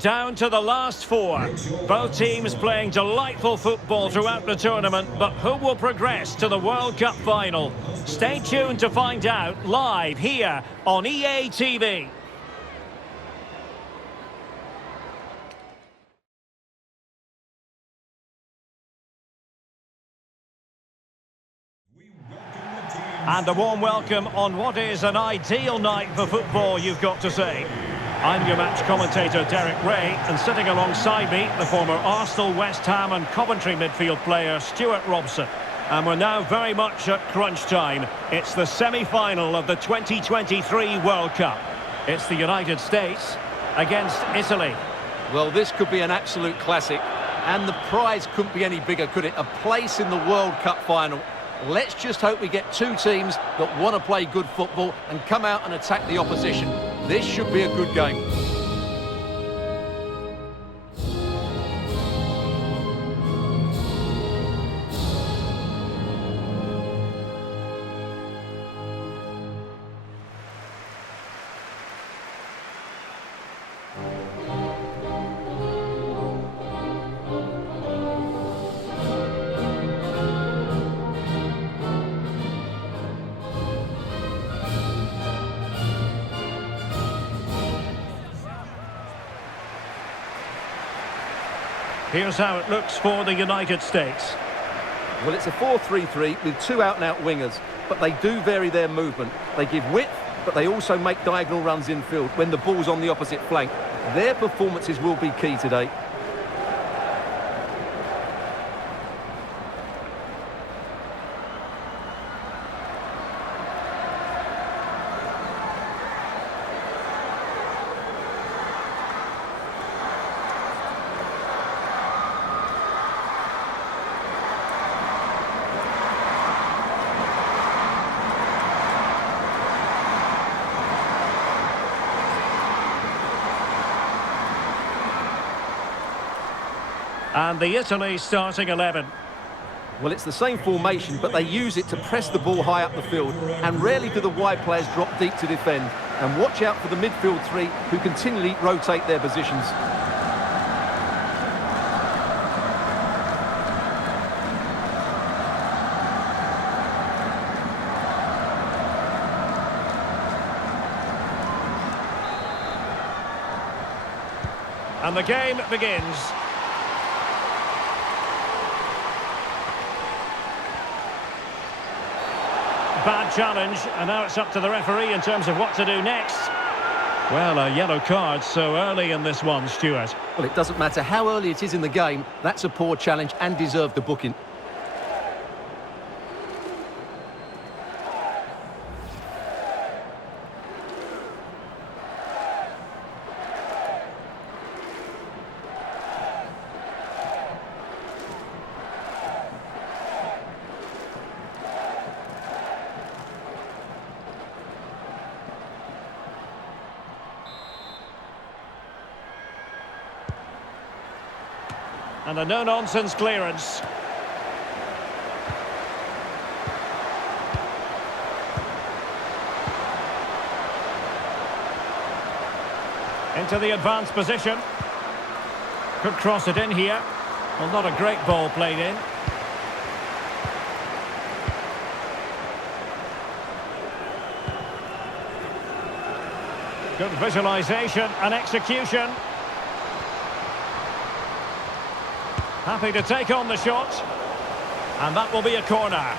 Down to the last four. Both teams playing delightful football throughout the tournament, but who will progress to the World Cup final? Stay tuned to find out live here on EA TV. And a warm welcome on what is an ideal night for football, you've got to say. I'm your match commentator, Derek Ray, and sitting alongside me, the former Arsenal, West Ham and Coventry midfield player, Stuart Robson. And we're now very much at crunch time. It's the semi-final of the 2023 World Cup. It's the United States against Italy. Well, this could be an absolute classic, and the prize couldn't be any bigger, could it? A place in the World Cup final. Let's just hope we get two teams that want to play good football and come out and attack the opposition. This should be a good game. Here's how it looks for the United States. Well, it's a 4-3-3 with two out-and-out wingers, but they do vary their movement. They give width, but they also make diagonal runs infield when the ball's on the opposite flank. Their performances will be key today. And the Italy starting 11. Well, it's the same formation, but they use it to press the ball high up the field, and rarely do the wide players drop deep to defend. And watch out for the midfield three, who continually rotate their positions. And the game begins. Bad challenge, and now it's up to the referee in terms of what to do next. Well, a yellow card so early in this one, Stuart. Well, it doesn't matter how early it is in the game, that's a poor challenge and deserved the booking. And a no-nonsense clearance. Into the advanced position. Could cross it in here. Well, not a great ball played in. Good visualisation and execution. Happy to take on the shot. And that will be a corner.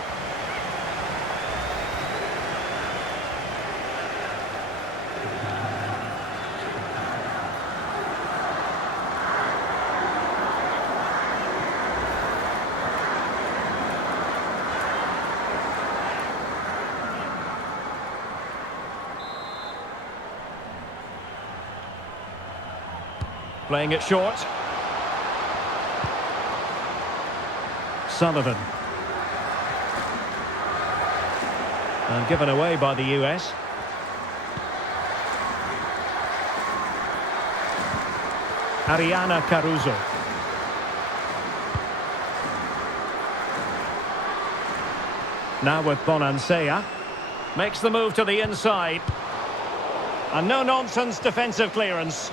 Playing it short. Sullivan. And given away by the US. Ariana Caruso. Now with Bonansea. Makes the move to the inside. And no-nonsense defensive clearance.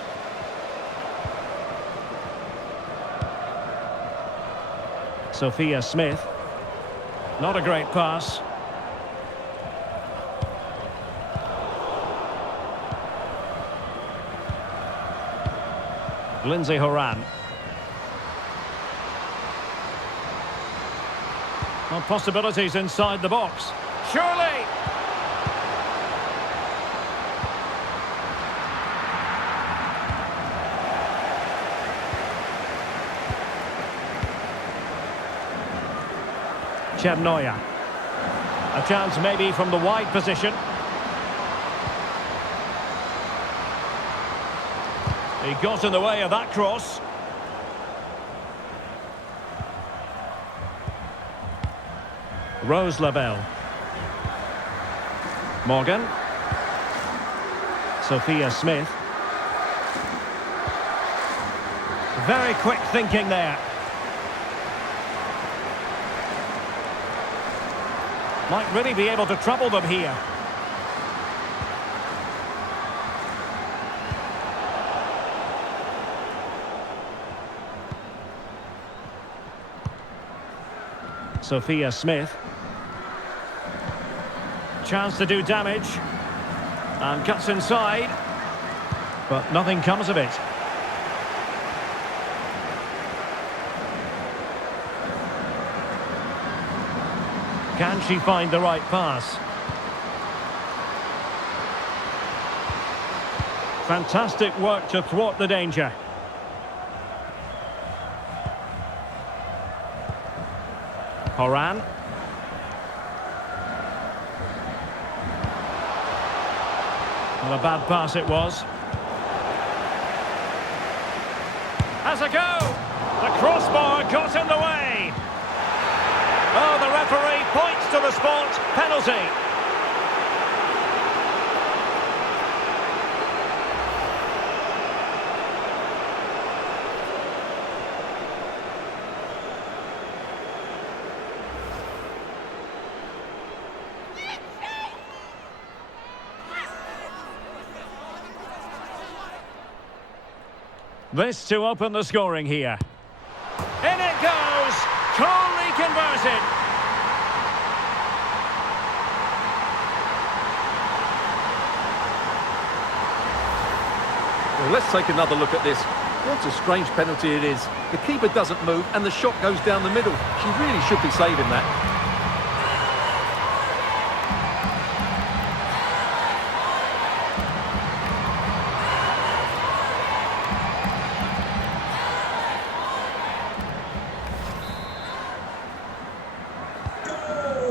Sophia Smith. Not a great pass. Lindsay Horan. Well, possibilities inside the box. Surely! Chernoya. A chance maybe from the wide position. He got in the way of that cross. Rose Lavelle. Morgan. Sophia Smith. Very quick thinking there. Might really be able to trouble them here. Sophia Smith. Chance to do damage. And cuts inside. But nothing comes of it. Can she find the right pass? Fantastic work to thwart the danger. Horan. Well, a bad pass it was. Has a go! The crossbar got in the way! Oh, the referee points to the spot. Penalty. This to open the scoring here. In it goes! Coolly converted. Well, let's take another look at this. What a strange penalty it is. The keeper doesn't move and the shot goes down the middle. She really should be saving that.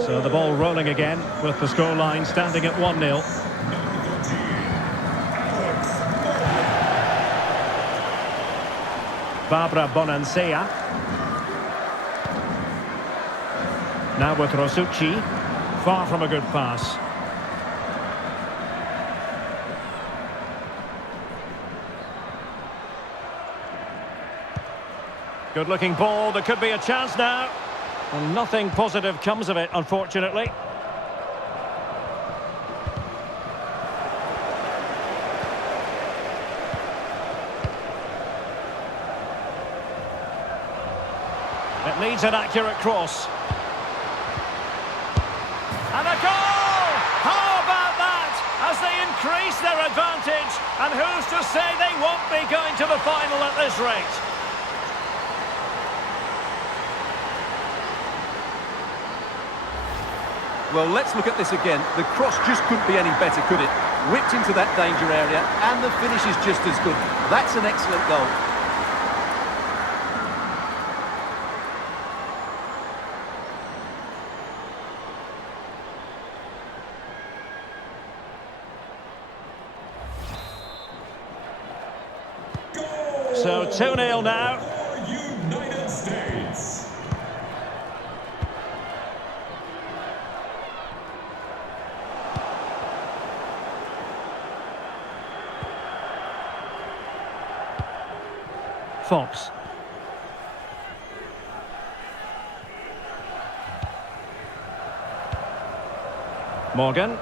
So the ball rolling again with the scoreline standing at 1-0. Barbara Bonansea. Now with Rosucci. Far from a good pass. Good looking ball. There could be a chance now. And nothing positive comes of it, unfortunately. It needs an accurate cross. And a goal! How about that? As they increase their advantage. And who's to say they won't be going to the final at this rate? Well, let's look at this again. The cross just couldn't be any better, could it? Whipped into that danger area, and the finish is just as good. That's an excellent goal. So 2-0 now. United States. Fox. Morgan.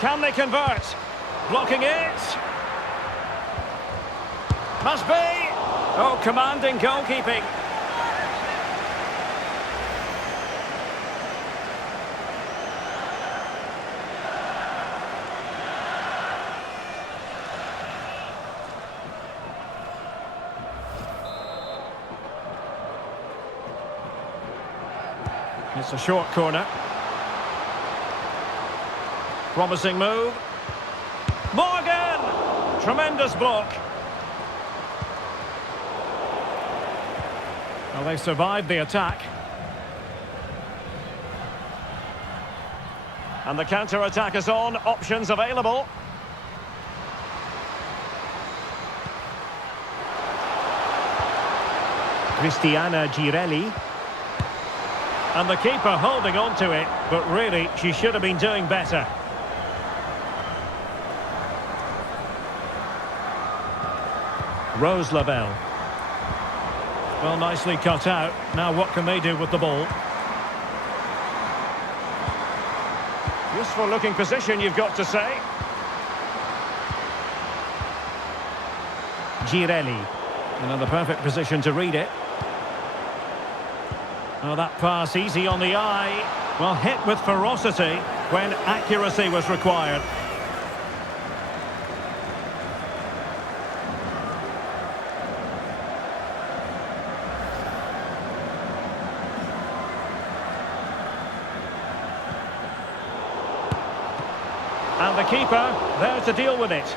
Can they convert? Blocking it. Must be. Oh, commanding goalkeeping. It's a short corner. Promising move. Morgan! Tremendous block. Well, they survived the attack. And the counter-attack is on. Options available. Cristiana Girelli. And the keeper holding on to it, but really, she should have been doing better. Rose Lavelle. Well, nicely cut out. Now what can they do with the ball? Useful looking position, you've got to say. Girelli. Another perfect position to read it. Oh, that pass easy on the eye. Well, hit with ferocity when accuracy was required. And the keeper there to deal with it.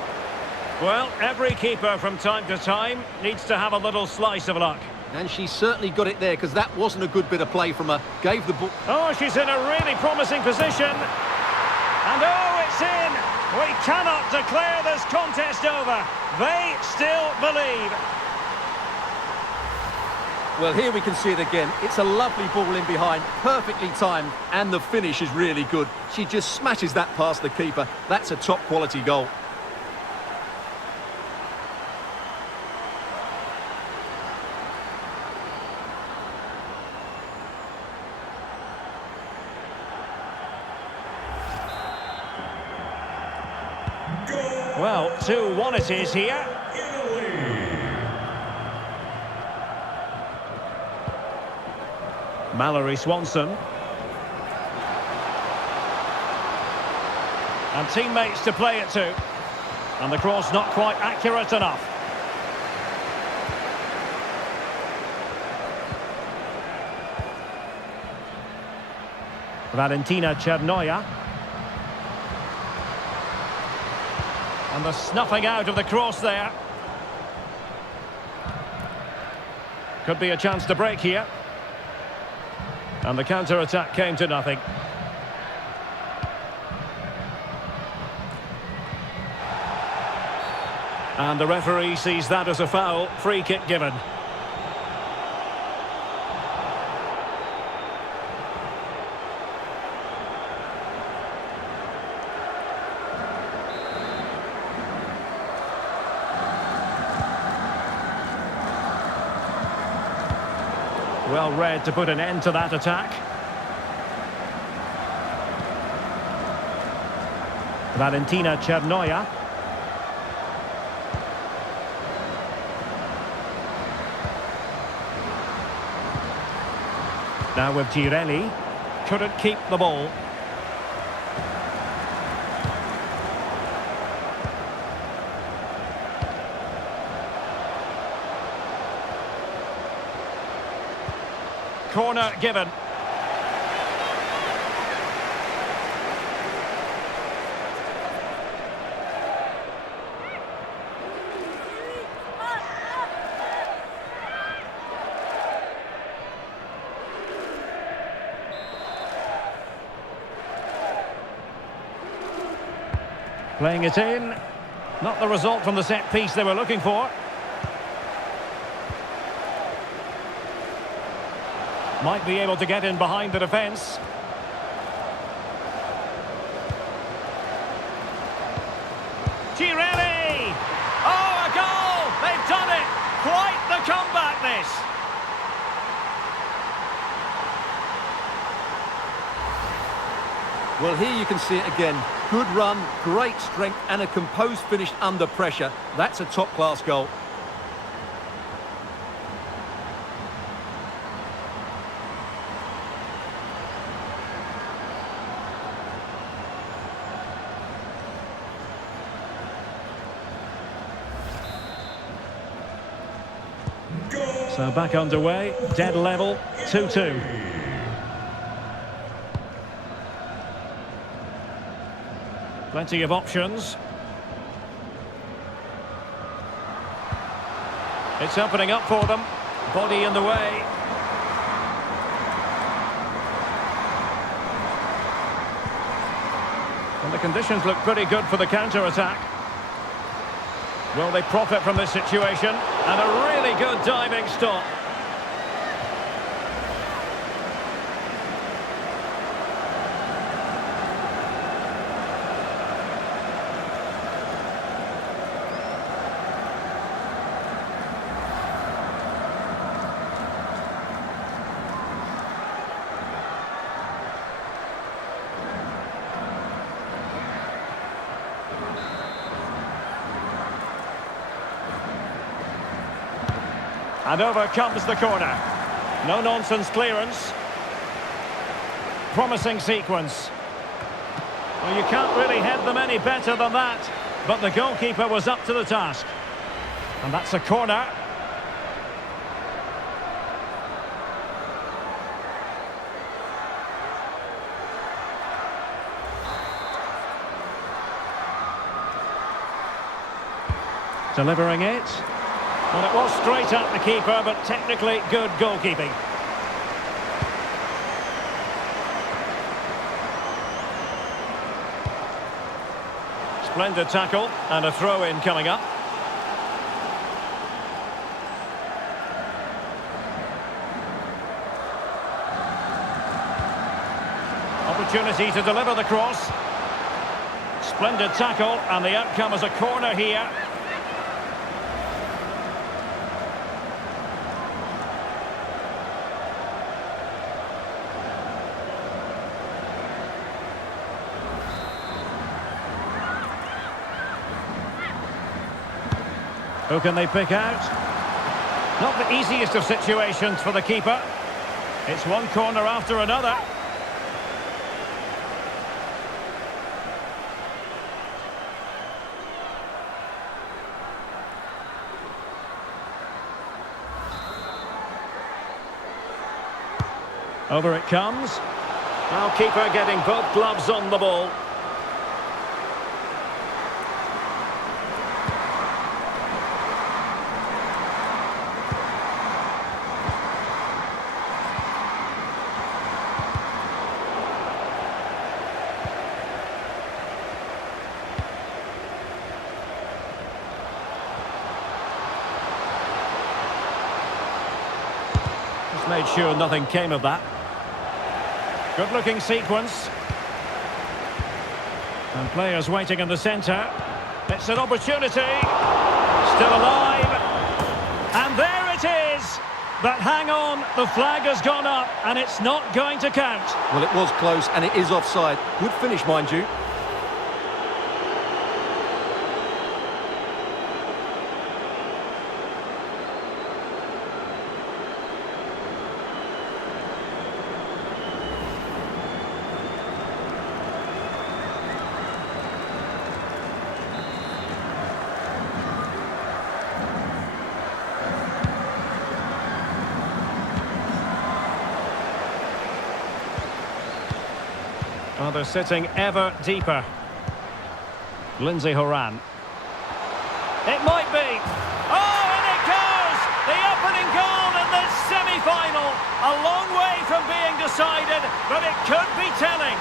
Well, every keeper from time to time needs to have a little slice of luck. And she certainly got it there, because that wasn't a good bit of play from her. Gave the ball... Oh, she's in a really promising position. And oh, it's in! We cannot declare this contest over. They still believe. Well, here we can see it again. It's a lovely ball in behind, perfectly timed, and the finish is really good. She just smashes that past the keeper. That's a top-quality goal. Well, 2-1 it is here. Mallory Swanson. And teammates to play it to. And the cross not quite accurate enough. Valentina Chernoya. And the snuffing out of the cross there. Could be a chance to break here. And the counter-attack came to nothing. And the referee sees that as a foul. Free kick given. Well read to put an end to that attack. Valentina Chernoya. Now with Girelli. Couldn't keep the ball. Corner given. Playing it in. Not the result from the set piece they were looking for. Might be able to get in behind the defence. Girelli! Oh, a goal! They've done it! Quite the comeback, this! Well, here you can see it again. Good run, great strength, and a composed finish under pressure. That's a top-class goal. So back underway, dead level, 2-2. Plenty of options. It's opening up for them. Body in the way. And the conditions look pretty good for the counter-attack. Will they profit from this situation? And a really good diving stop. And over comes the corner. No-nonsense clearance. Promising sequence. Well, you can't really head them any better than that. But the goalkeeper was up to the task. And that's a corner. Delivering it. Well, it was straight at the keeper, but technically good goalkeeping. Splendid tackle, and a throw-in coming up. Opportunity to deliver the cross. Splendid tackle, and the outcome is a corner here. Who can they pick out? Not the easiest of situations for the keeper. It's one corner after another. Over it comes. Now keeper getting both gloves on the ball. Just made sure nothing came of that. Good-looking sequence. And players waiting in the centre. It's an opportunity. Still alive. And there it is. But hang on, the flag has gone up and it's not going to count. Well, it was close and it is offside. Good finish, mind you. Well, they're sitting ever deeper. Lindsay Horan. It might be. Oh, and it goes! The opening goal in this semi-final. A long way from being decided, but it could be telling.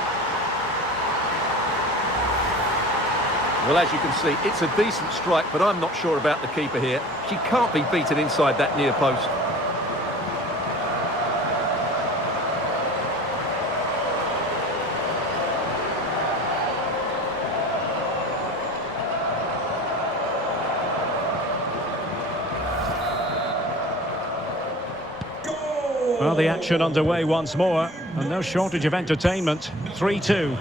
Well, as you can see, it's a decent strike, but I'm not sure about the keeper here. She can't be beaten inside that near post. Well, the action underway once more, and no shortage of entertainment. 3-2.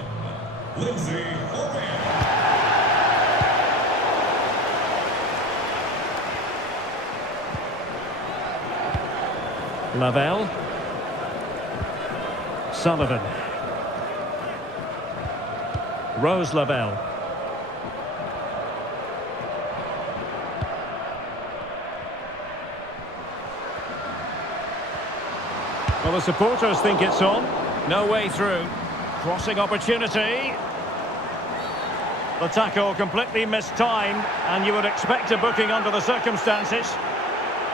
Lavelle. Sullivan. Rose Lavelle. Well, the supporters think it's on. No way through. Crossing opportunity. The tackle completely mistimed, and you would expect a booking under the circumstances.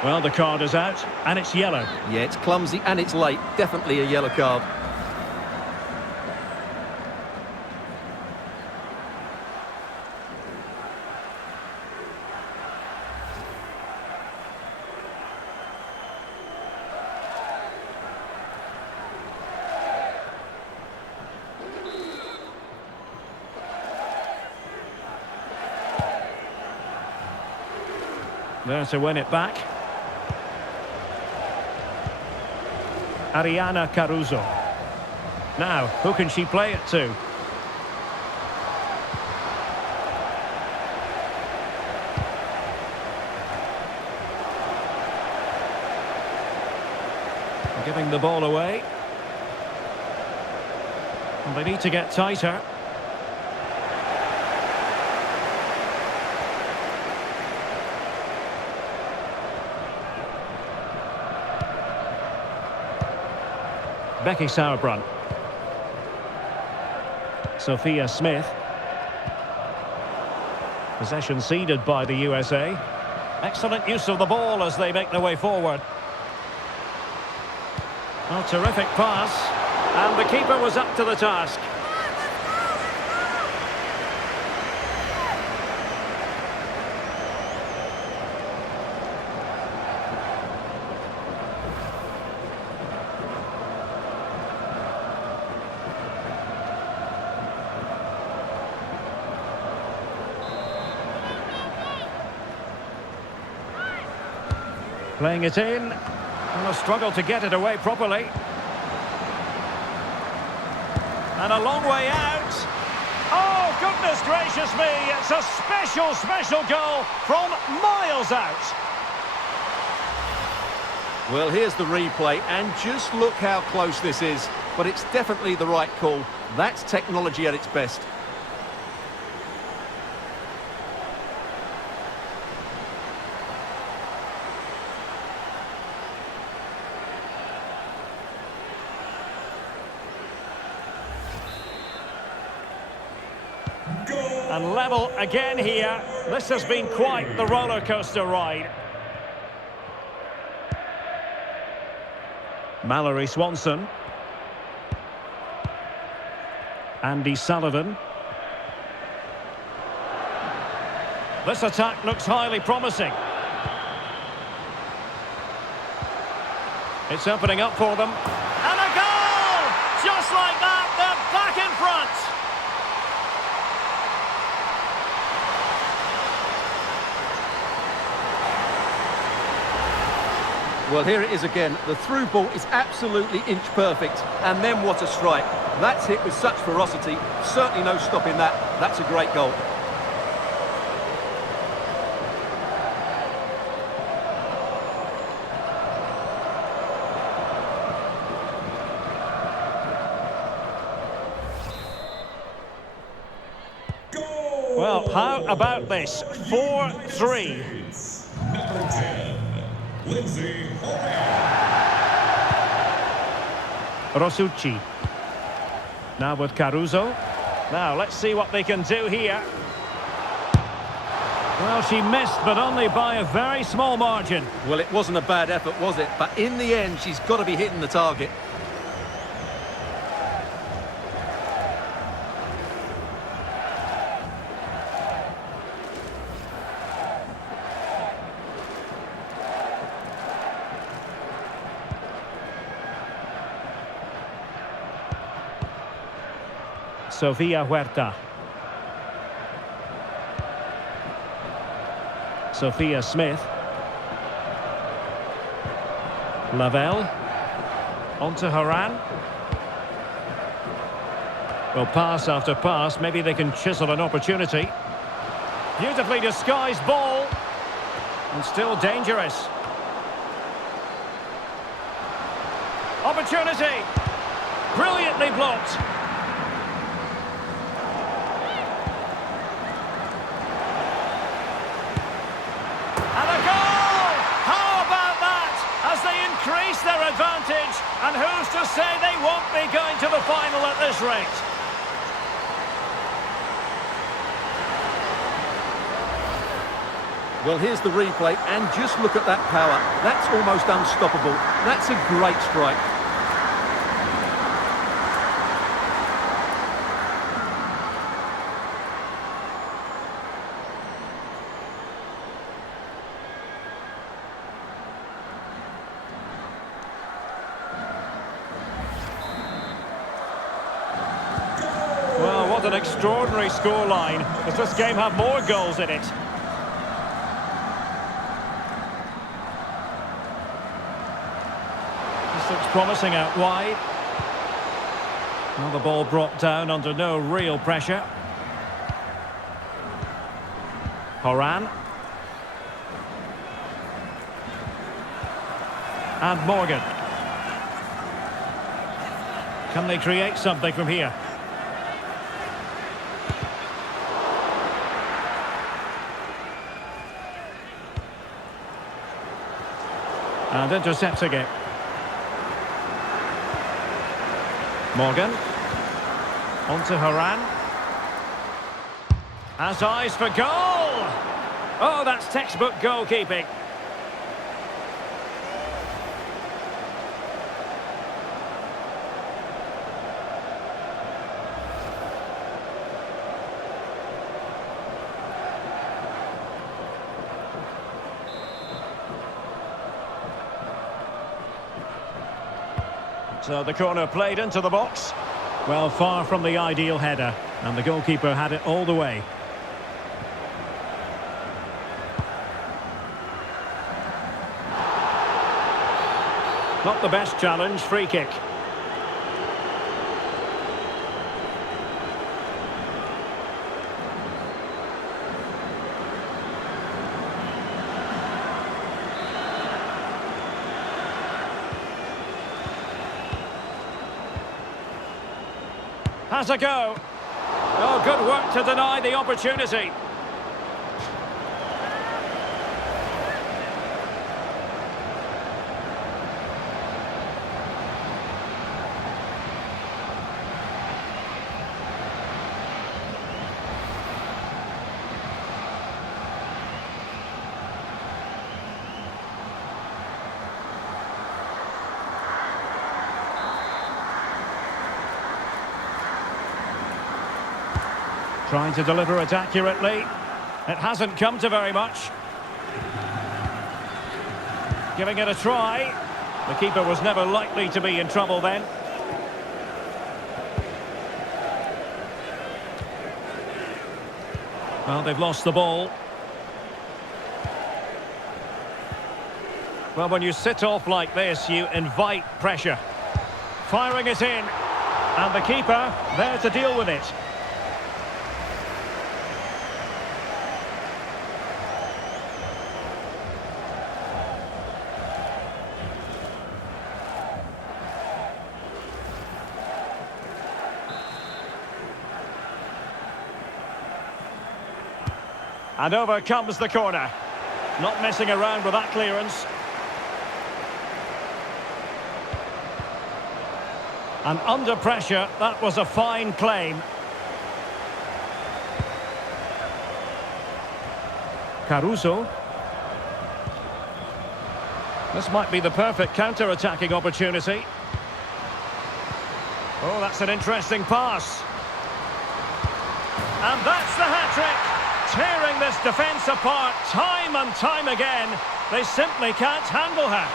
Well, the card is out, and it's yellow. Yeah, it's clumsy and it's late. Definitely a yellow card. There to win it back. Ariana Caruso. Now, who can she play it to? Giving the ball away. And they need to get tighter. Becky Sauerbrunn. Sophia Smith. Possession ceded by the USA. Excellent use of the ball as they make their way forward. Oh, terrific pass. And the keeper was up to the task. Playing it in, and a struggle to get it away properly. And a long way out. Oh, goodness gracious me, it's a special, special goal from miles out. Well, here's the replay, and just look how close this is. But it's definitely the right call. That's technology at its best. And level again here. This has been quite the roller coaster ride. Mallory Swanson. Andy Sullivan. This attack looks highly promising. It's opening up for them. And a goal! Just like that, they're back in front. Well, here it is again. The through ball is absolutely inch perfect. And then what a strike. That's hit with such ferocity. Certainly no stopping that. That's a great goal. Well, how about this? 4-3. Number 10, Lindsay Rosucci. Now with Caruso. Now, let's see what they can do here. Well, she missed, but only by a very small margin. Well, it wasn't a bad effort, was it? But in the end, she's got to be hitting the target. Sofia Huerta. Sophia Smith. Lavelle. On to Haran. Well, pass after pass. Maybe they can chisel an opportunity. Beautifully disguised ball. And still dangerous. Opportunity. Brilliantly blocked. Increase their advantage, and who to say they won't be going to the final at this rate. Well, here's the replay, and just look at that power. That's almost unstoppable. That's a great strike. Well, what an extraordinary scoreline. Does this game have more goals in it? This looks promising out wide. Well, the ball brought down under no real pressure. Horan. And Morgan. Can they create something from here? And intercepting it. Morgan. On to Horan. Has eyes for goal! Oh, that's textbook goalkeeping. So the corner played into the box. Well, far from the ideal header. And the goalkeeper had it all the way. Not the best challenge, free kick. Has a go. Oh, good work to deny the opportunity. Trying to deliver it accurately. It hasn't come to very much. Giving it a try. The keeper was never likely to be in trouble then. Well, they've lost the ball. Well, when you sit off like this, you invite pressure. Firing it in. And the keeper there to deal with it. And over comes the corner. Not messing around with that clearance. And under pressure, that was a fine claim. Caruso. This might be the perfect counter-attacking opportunity. Oh, that's an interesting pass. And that's the hat-trick. Tearing this defence apart time and time again. They simply can't handle her.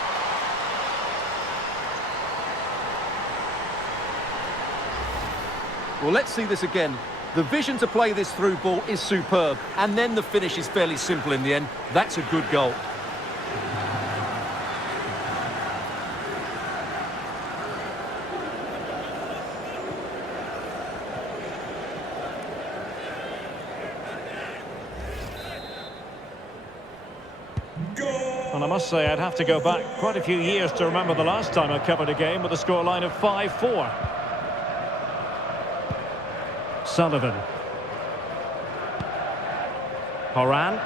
Well, let's see this again. The vision to play this through ball is superb, and then the finish is fairly simple in the end. That's a good goal. And I must say, I'd have to go back quite a few years to remember the last time I covered a game with a scoreline of 5-4. Sullivan. Horan.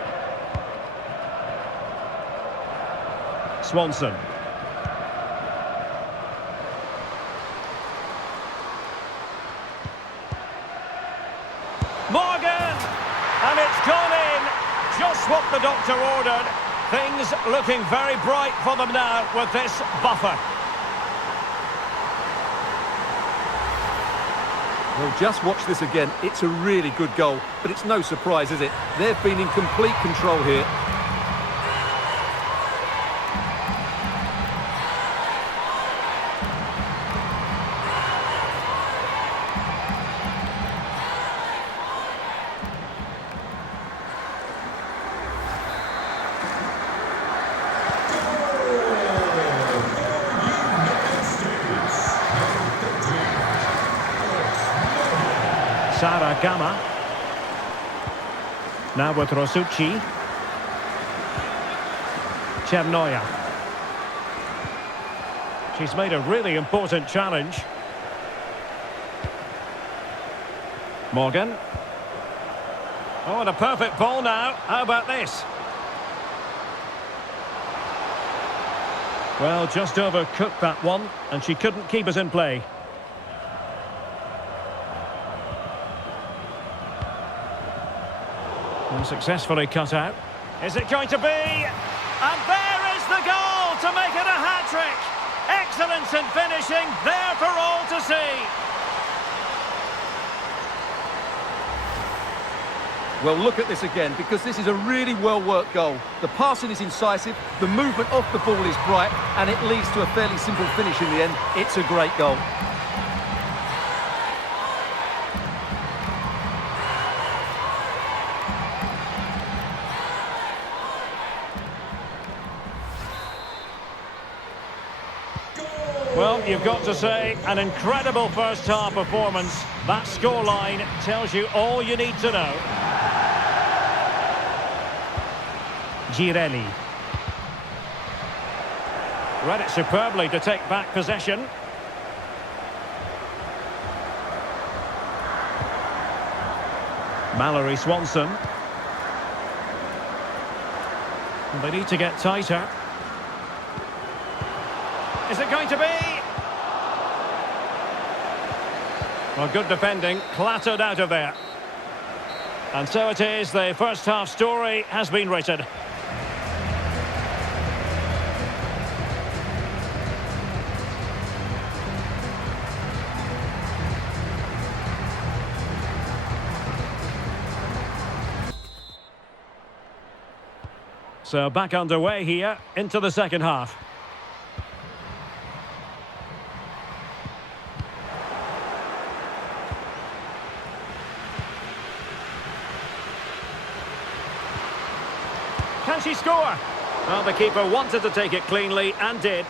Swanson. gone in. Just what the doctor ordered. Things looking very bright for them now with this buffer. Well, just watch this again. It's a really good goal, but it's no surprise, is it? They've been in complete control here. Sara Gama. Now with Rosucci. Chernoya. She's made a really important challenge. Morgan. Oh, and a perfect ball now. How about this? Well, just overcooked that one, and she couldn't keep us in play. And successfully cut out. Is it going to be? And there is the goal to make it a hat-trick. Excellence in finishing, there for all to see. Well, look at this again, because this is a really well-worked goal. The passing is incisive, the movement off the ball is bright, and it leads to a fairly simple finish in the end. It's a great goal. Well, you've got to say, an incredible first-half performance. That scoreline tells you all you need to know. Girelli. Read it superbly to take back possession. Mallory Swanson. They need to get tighter. Is it going to be? Well, good defending, clattered out of there. And so it is, the first half story has been written. So back underway here into the second half. Can she score? Well, the keeper wanted to take it cleanly and did.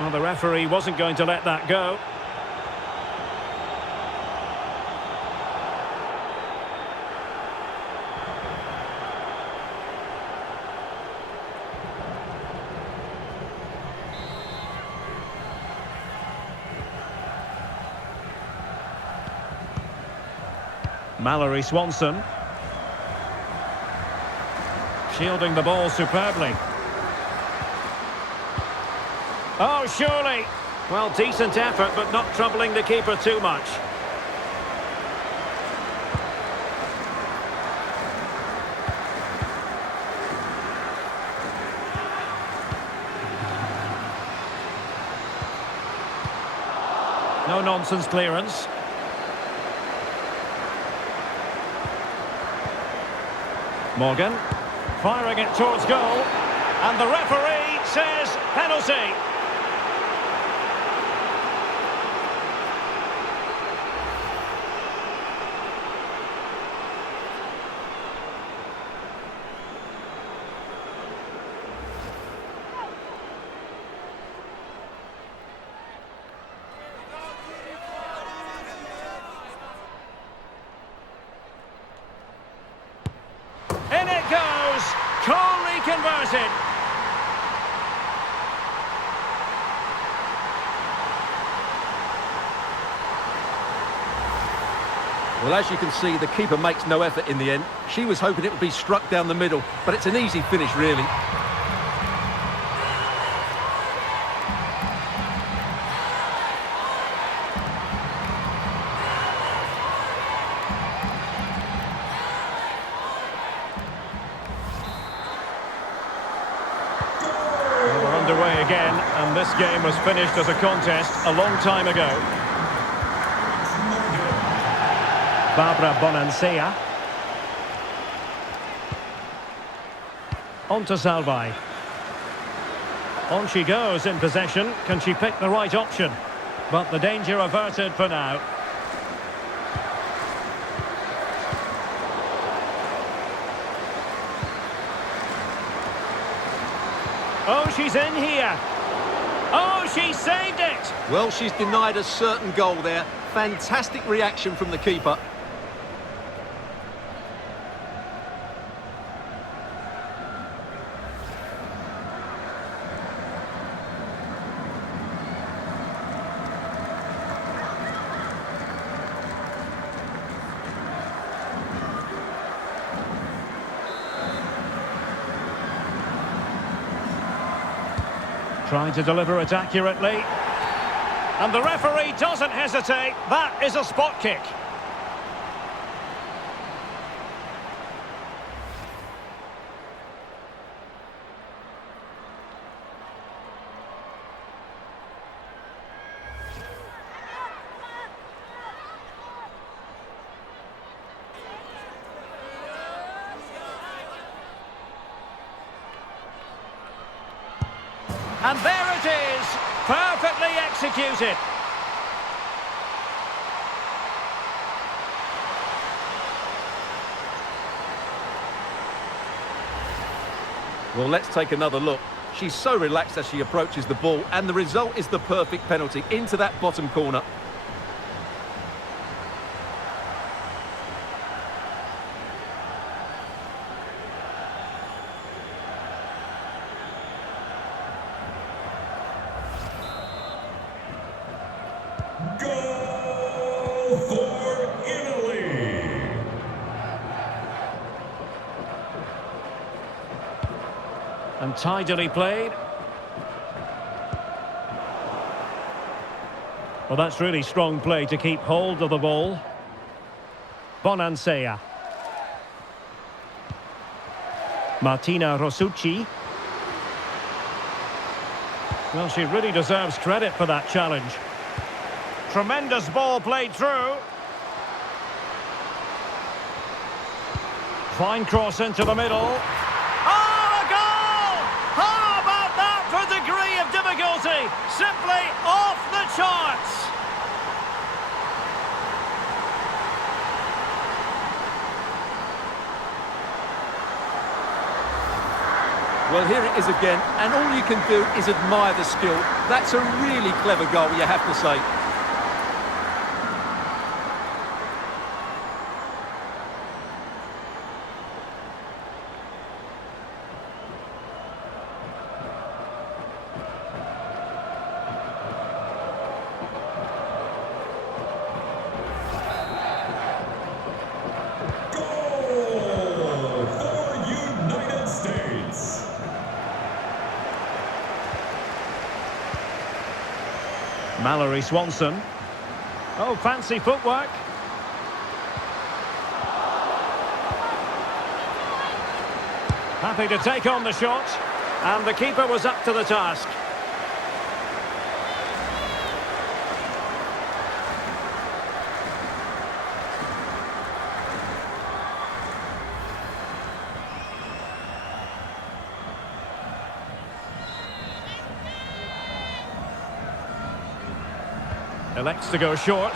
Well, the referee wasn't going to let that go. Mallory Swanson. Shielding the ball superbly. Oh, surely. Well, decent effort, but not troubling the keeper too much. No nonsense clearance. Morgan, firing it towards goal, and the referee says penalty. In it goes, coolly converted. Well, as you can see, the keeper makes no effort in the end. She was hoping it would be struck down the middle, but it's an easy finish, really. And this game was finished as a contest a long time ago. Barbara Bonansea. On to Salvai. On she goes in possession. Can she pick the right option? But the danger averted for now. Oh, she's in here. Oh, she saved it! Well, she's denied a certain goal there. Fantastic reaction from the keeper. Trying to deliver it accurately. And the referee doesn't hesitate. That is a spot kick. And there it is, perfectly executed. Well, let's take another look. She's so relaxed as she approaches the ball, and the result is the perfect penalty into that bottom corner. Goal for Italy! And tidily played. Well, that's really strong play to keep hold of the ball. Bonansea. Martina Rosucci. Well, she really deserves credit for that challenge. Tremendous ball played through. Fine cross into the middle. Oh, a goal! How about that for degree of difficulty? Simply off the charts. Well, here it is again, and all you can do is admire the skill. That's a really clever goal, you have to say. Goal for United States! Mallory Swanson. Oh, fancy footwork. Happy to take on the shot. And the keeper was up to the task. Elects to go short.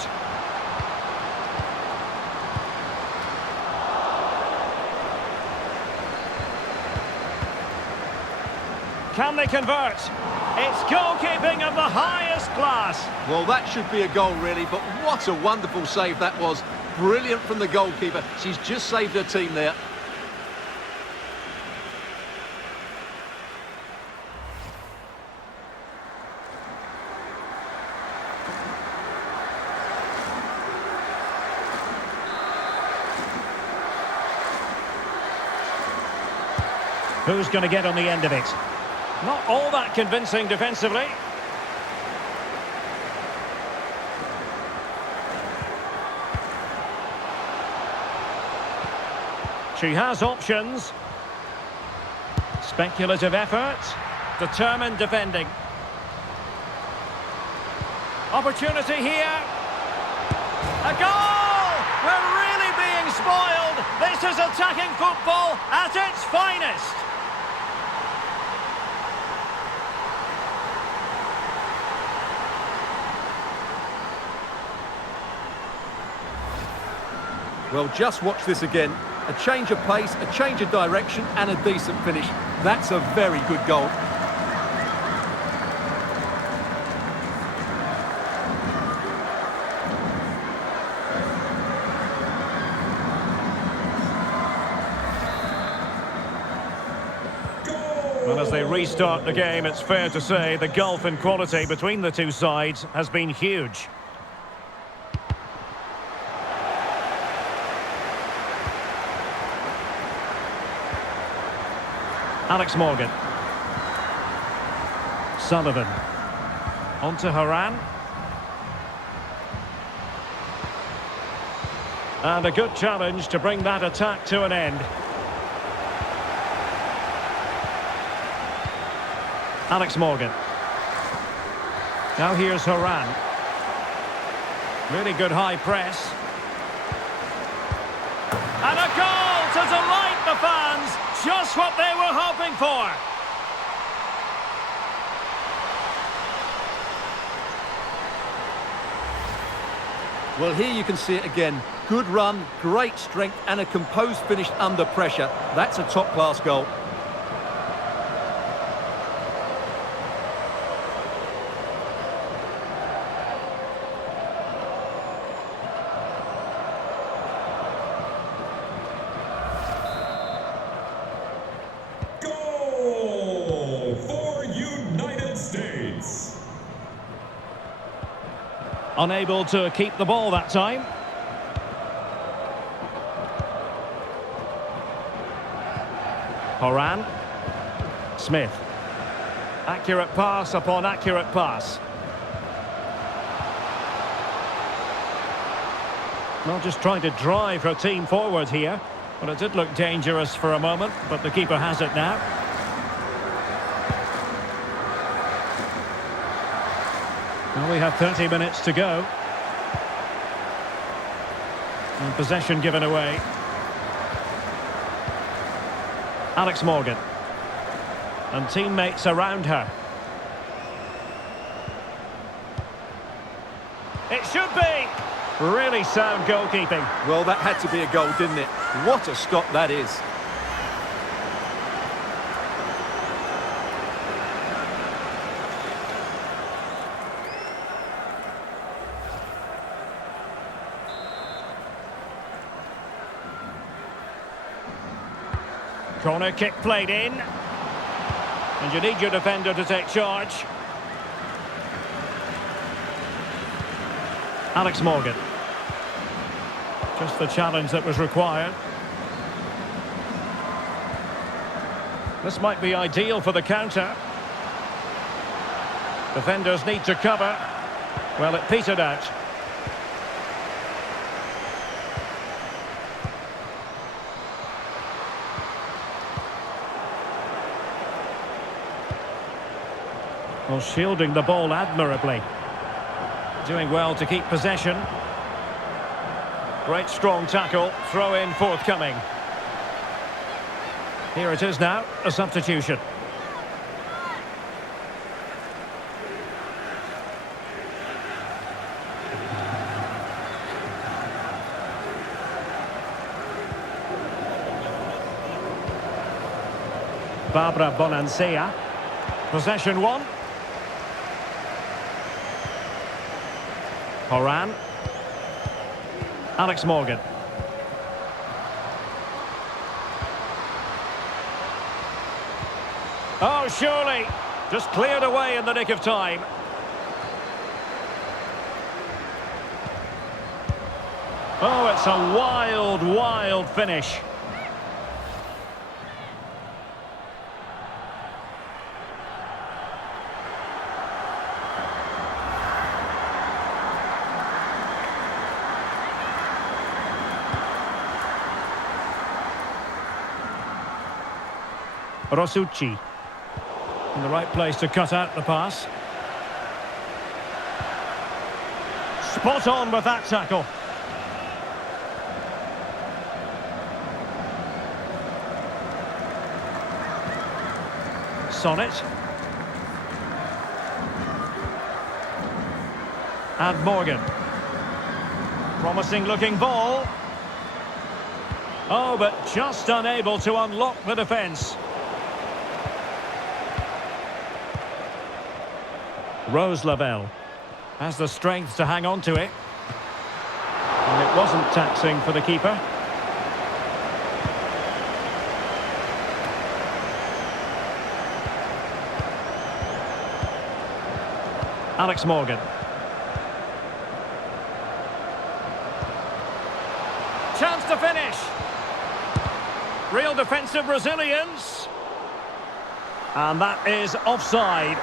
Can they convert? It's goalkeeping of the highest class. Well, that should be a goal, really, but what a wonderful save that was. Brilliant from the goalkeeper. She's just saved her team there. Who's going to get on the end of it? Not all that convincing defensively. She has options. Speculative effort. Determined defending. Opportunity here. A goal! We're really being spoiled. This is attacking football at its finest. Well, just watch this again. A change of pace, a change of direction, and a decent finish. That's a very good goal. Well, as they restart the game, it's fair to say the gulf in quality between the two sides has been huge. Alex Morgan. Sullivan. On to Haran. And a good challenge to bring that attack to an end. Alex Morgan. Now here's Haran. Really good high press. And a goal to delight the fans. Just what they were hoping for. Well, here you can see it again. Good run, great strength, and a composed finish under pressure. That's a top-class goal. Goal for United States. Unable to keep the ball that time. Haran. Smith. Accurate pass upon accurate pass. Not just trying to drive her team forward here. Well, it did look dangerous for a moment, but the keeper has it now. Well, we have 30 minutes to go. And possession given away. Alex Morgan. And teammates around her. It should be! Really sound goalkeeping. Well, that had to be a goal, didn't it? What a stop that is. Corner kick played in. And you need your defender to take charge. Alex Morgan. Just the challenge that was required. This might be ideal for the counter. Defenders need to cover. Well, it petered out. Well, shielding the ball admirably. Doing well to keep possession. Great strong tackle, throw in forthcoming. Here it is now, a substitution. Barbara Bonansea. Possession one. Haran. Alex Morgan. Oh, surely. Just cleared away in the nick of time. Oh, it's a wild, wild finish. Rosucci. In the right place to cut out the pass. Spot on with that tackle. Sonnet. And Morgan. Promising looking ball. Oh, but just unable to unlock the defence. Rose Lavelle has the strength to hang on to it. And it wasn't taxing for the keeper. Alex Morgan. Chance to finish. Real defensive resilience. And that is offside.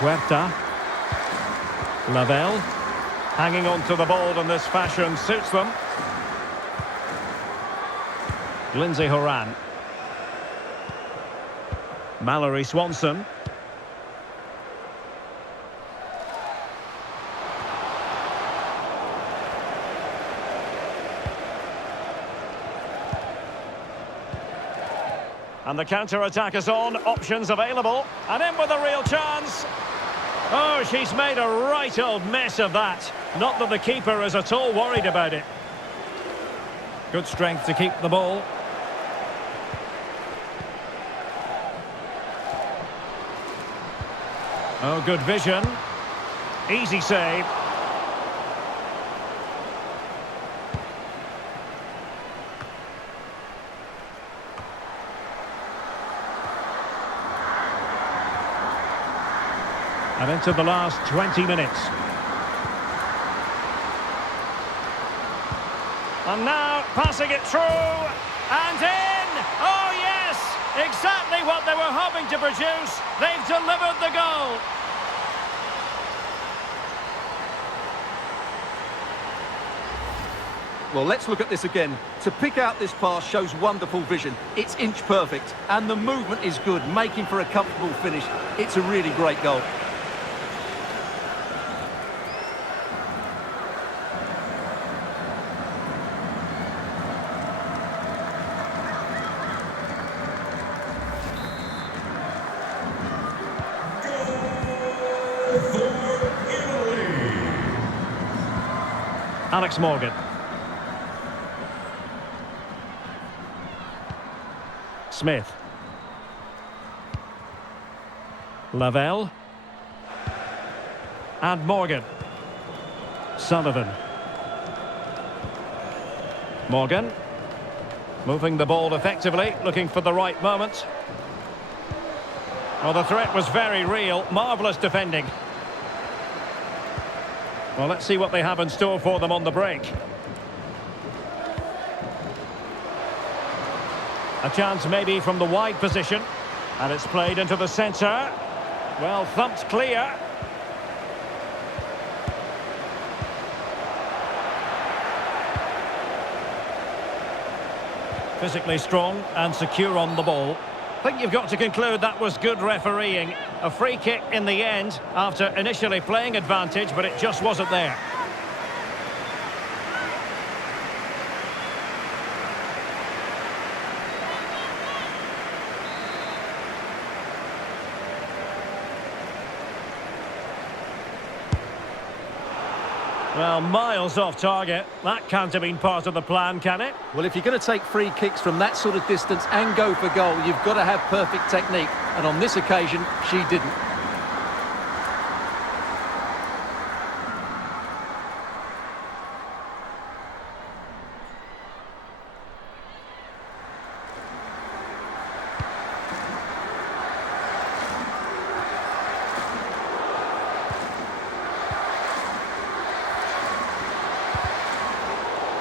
Huerta. Lavelle. Hanging on to the ball in this fashion suits them. Lindsay Horan. Mallory Swanson. And the counter-attack is on, options available, and in with a real chance. Oh, she's made a right old mess of that. Not that the keeper is at all worried about it. Good strength to keep the ball. Oh, good vision. Easy save. And into the last 20 minutes. And now passing it through. And in! Oh yes! Exactly what they were hoping to produce. They've delivered the goal. Well, let's look at this again. To pick out this pass shows wonderful vision. It's inch perfect. And the movement is good, making for a comfortable finish. It's a really great goal. Alex Morgan. Smith. Lavelle. And Morgan. Sullivan. Morgan. Moving the ball effectively, looking for the right moment. Well, the threat was very real. Marvellous defending. Well, let's see what they have in store for them on the break. A chance maybe from the wide position. And it's played into the centre. Well, thumped clear. Physically strong and secure on the ball. I think you've got to conclude that was good refereeing. A free kick in the end after initially playing advantage, but it just wasn't there. Well, miles off target. That can't have been part of the plan, can it? Well, if you're going to take free kicks from that sort of distance and go for goal, you've got to have perfect technique. And on this occasion, she didn't.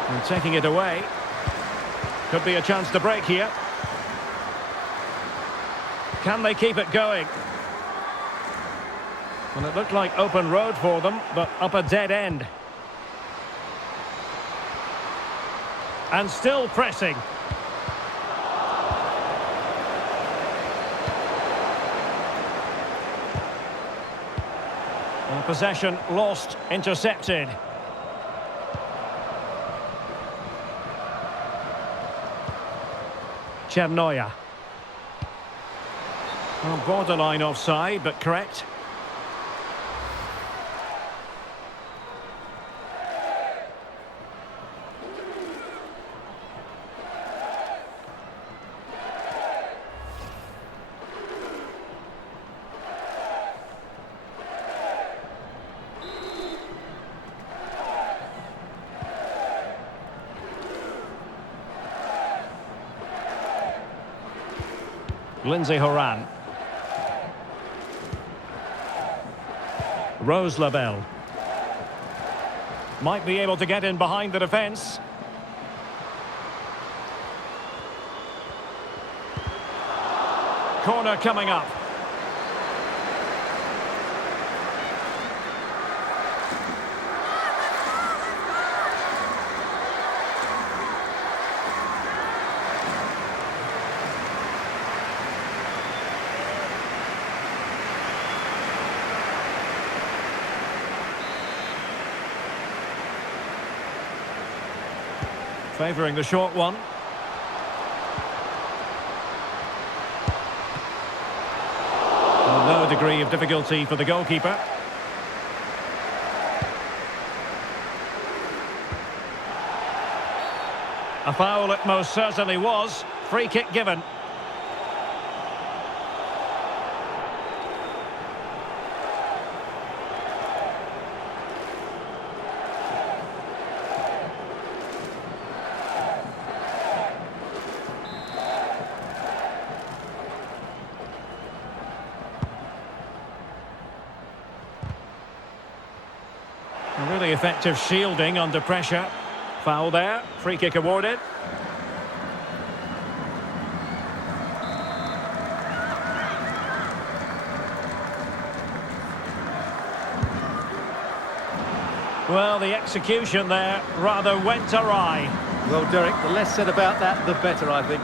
And taking it away. Could be a chance to break here. Can they keep it going? Well, it looked like open road for them, but up a dead end. And still pressing. And possession lost, intercepted. Chernoya. Well, borderline offside, but correct. Lindsay Horan. Rose Labelle. Might be able to get in behind the defence. Corner coming up. Favouring the short one. Well, no degree of difficulty for the goalkeeper. A foul it most certainly was. Free kick given. Really effective shielding under pressure. Foul there. Free kick awarded. Well, the execution there rather went awry. Well, Derek, the less said about that, the better, I think.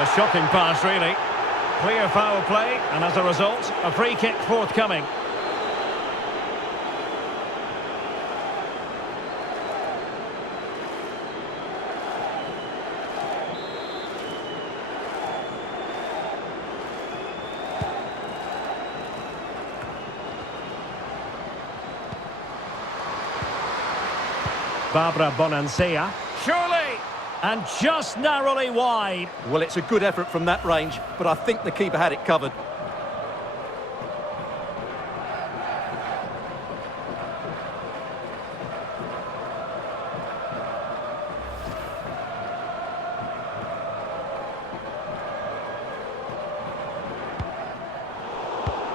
A shocking pass, really. Clear foul play, and as a result, a free kick forthcoming. Barbara Bonansea. Surely! And just narrowly wide. Well, it's a good effort from that range, but I think the keeper had it covered.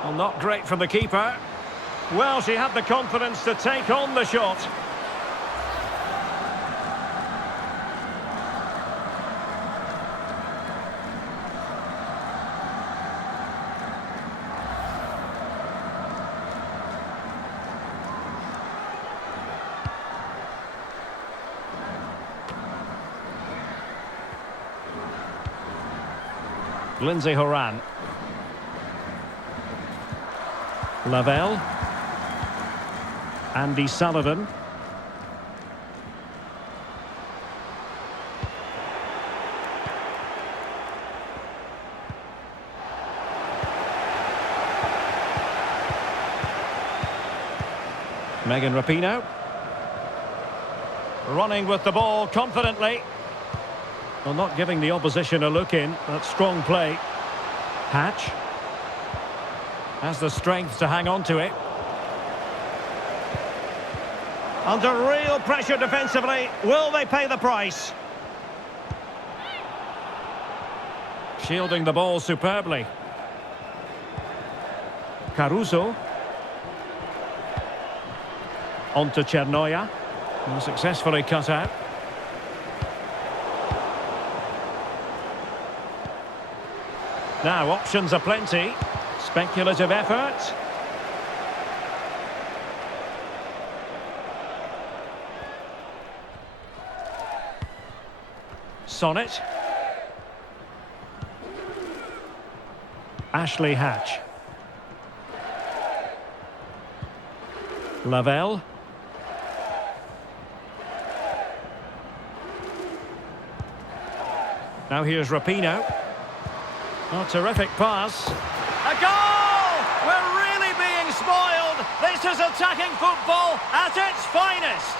Well, not great from the keeper. Well, she had the confidence to take on the shot. Lindsay Horan. Lavelle. Andy Sullivan. Megan Rapinoe. Running with the ball confidently. Well, not giving the opposition a look in. That's strong play. Hatch. Has the strength to hang on to it. Under real pressure defensively. Will they pay the price? Shielding the ball superbly. Caruso. On to Chernoya. Successfully cut out. Now options are plenty. Speculative effort. Sonnet. Ashley Hatch. Lavelle. Now here's Rapinoe. Oh, terrific pass. A goal! We're really being spoiled. This is attacking football at its finest.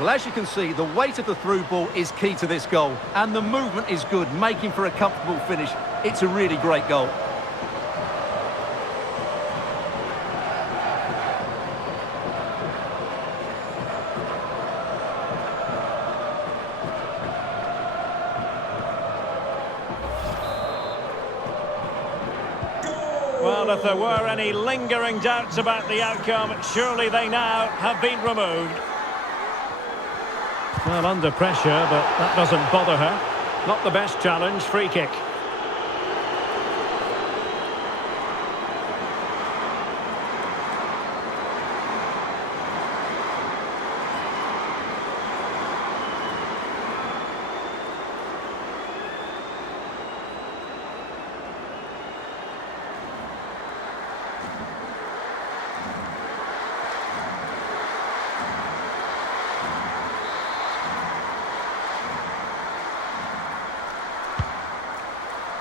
Well, as you can see, the weight of the through ball is key to this goal. And the movement is good, making for a comfortable finish. It's a really great goal. Well, if there were any lingering doubts about the outcome, surely they now have been removed. Well, under pressure, but that doesn't bother her. Not the best challenge, free kick.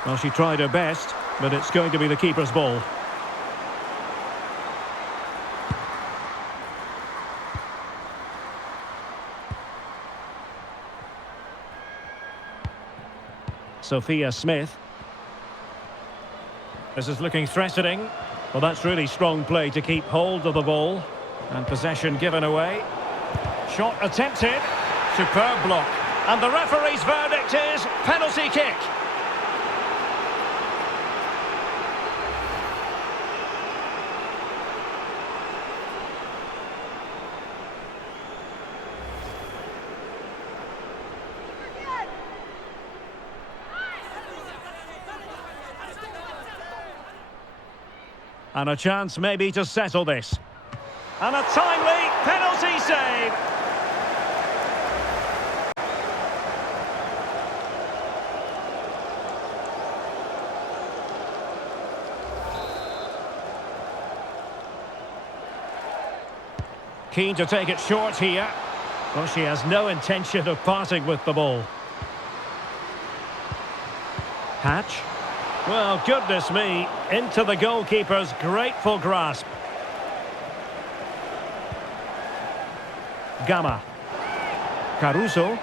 Well, she tried her best, but it's going to be the keeper's ball. Sophia Smith. This is looking threatening. Well, that's really strong play to keep hold of the ball. And possession given away. Shot attempted. Superb block. And the referee's verdict is penalty kick. And a chance maybe to settle this. And a timely penalty save. Keen to take it short here. Well, she has no intention of parting with the ball. Hatch. Well, goodness me, into the goalkeeper's grateful grasp. Gama. Caruso.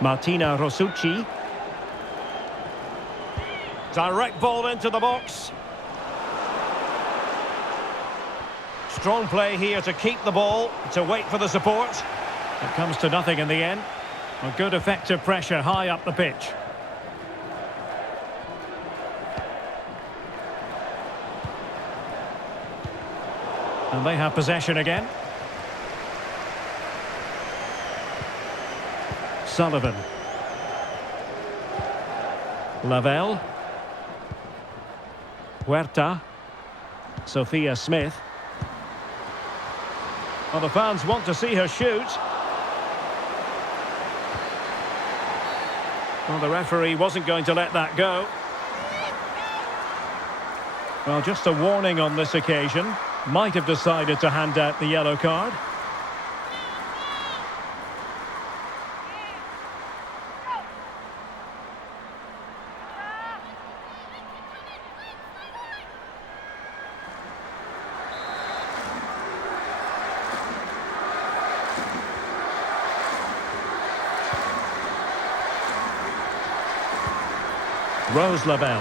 Martina Rosucci. Direct ball into the box. Strong play here to keep the ball, to wait for the support. It comes to nothing in the end. A good effective pressure high up the pitch. And they have possession again. Sullivan. Lavelle. Huerta. Sophia Smith. Well, the fans want to see her shoot. Well, the referee wasn't going to let that go. Well, just a warning on this occasion. Might have decided to hand out the yellow card. Rose Labelle.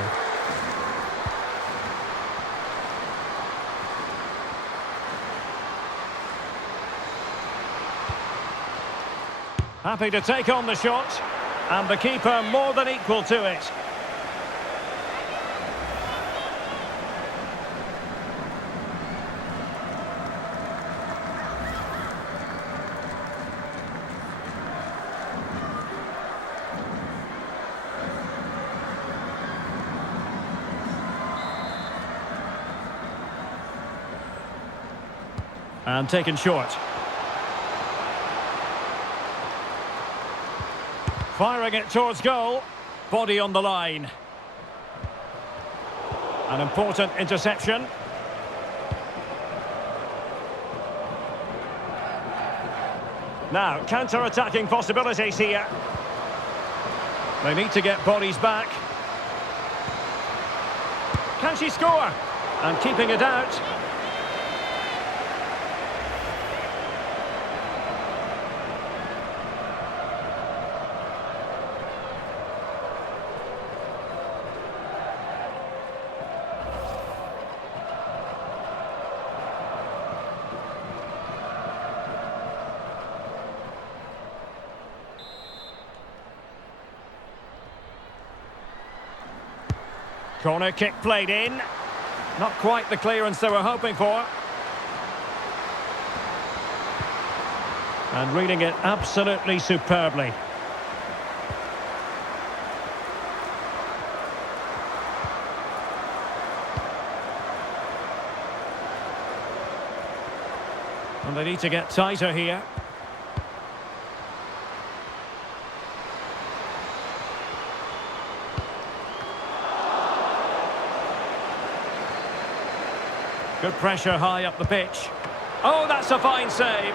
Happy to take on the shot. And the keeper more than equal to it. And taken short. Firing it towards goal. Body on the line. An important interception. Now, counter-attacking possibilities here. They need to get bodies back. Can she score? And keeping it out. Corner kick played in. Not quite the clearance they were hoping for. And reading it absolutely superbly. And they need to get tighter here. Good pressure high up the pitch. Oh, that's a fine save.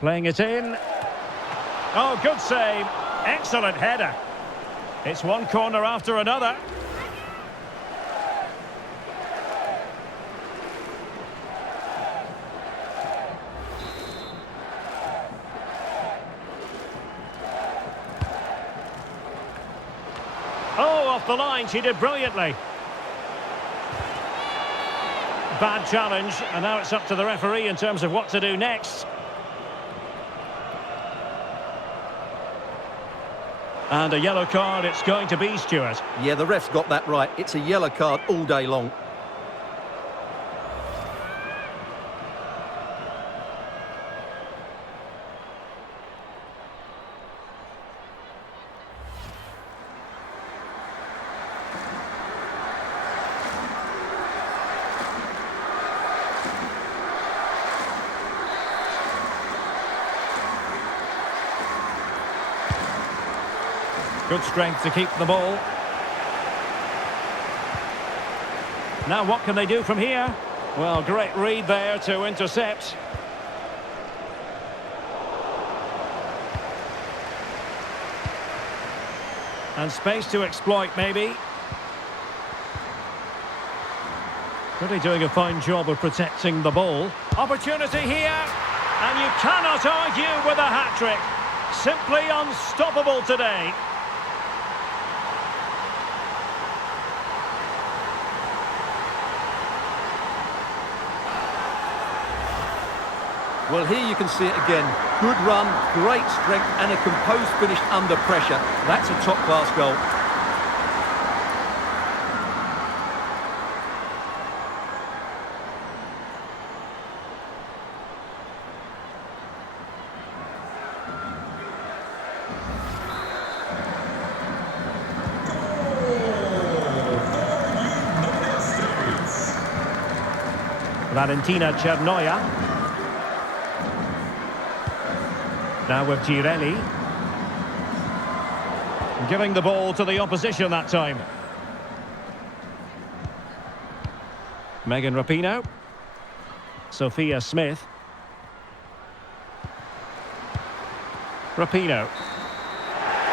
Playing it in. Oh, good save. Excellent header. It's one corner after another. Oh, off the line, she did brilliantly. Bad challenge, and now it's up to the referee in terms of what to do next. And a yellow card it's going to be, Stuart. Yeah, the ref's got that right. It's a yellow card all day long. Good strength to keep the ball. Now what can they do from here? Well, great read there to intercept. And space to exploit, maybe. Really doing a fine job of protecting the ball. Opportunity here, and you cannot argue with a hat-trick. Simply unstoppable today. Well, here you can see it again. Good run, great strength, and a composed finish under pressure. That's a top-class goal. Valentina Chernoya. Now with Girelli. Giving the ball to the opposition that time. Megan Rapinoe. Sophia Smith. Rapinoe.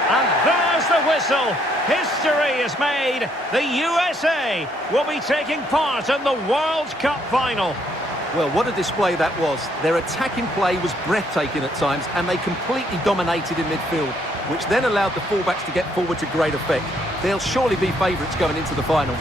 And there's the whistle. History is made. The USA will be taking part in the World Cup final. Well, what a display that was. Their attacking play was breathtaking at times, and they completely dominated in midfield, which then allowed the fullbacks to get forward to great effect. They'll surely be favourites going into the final.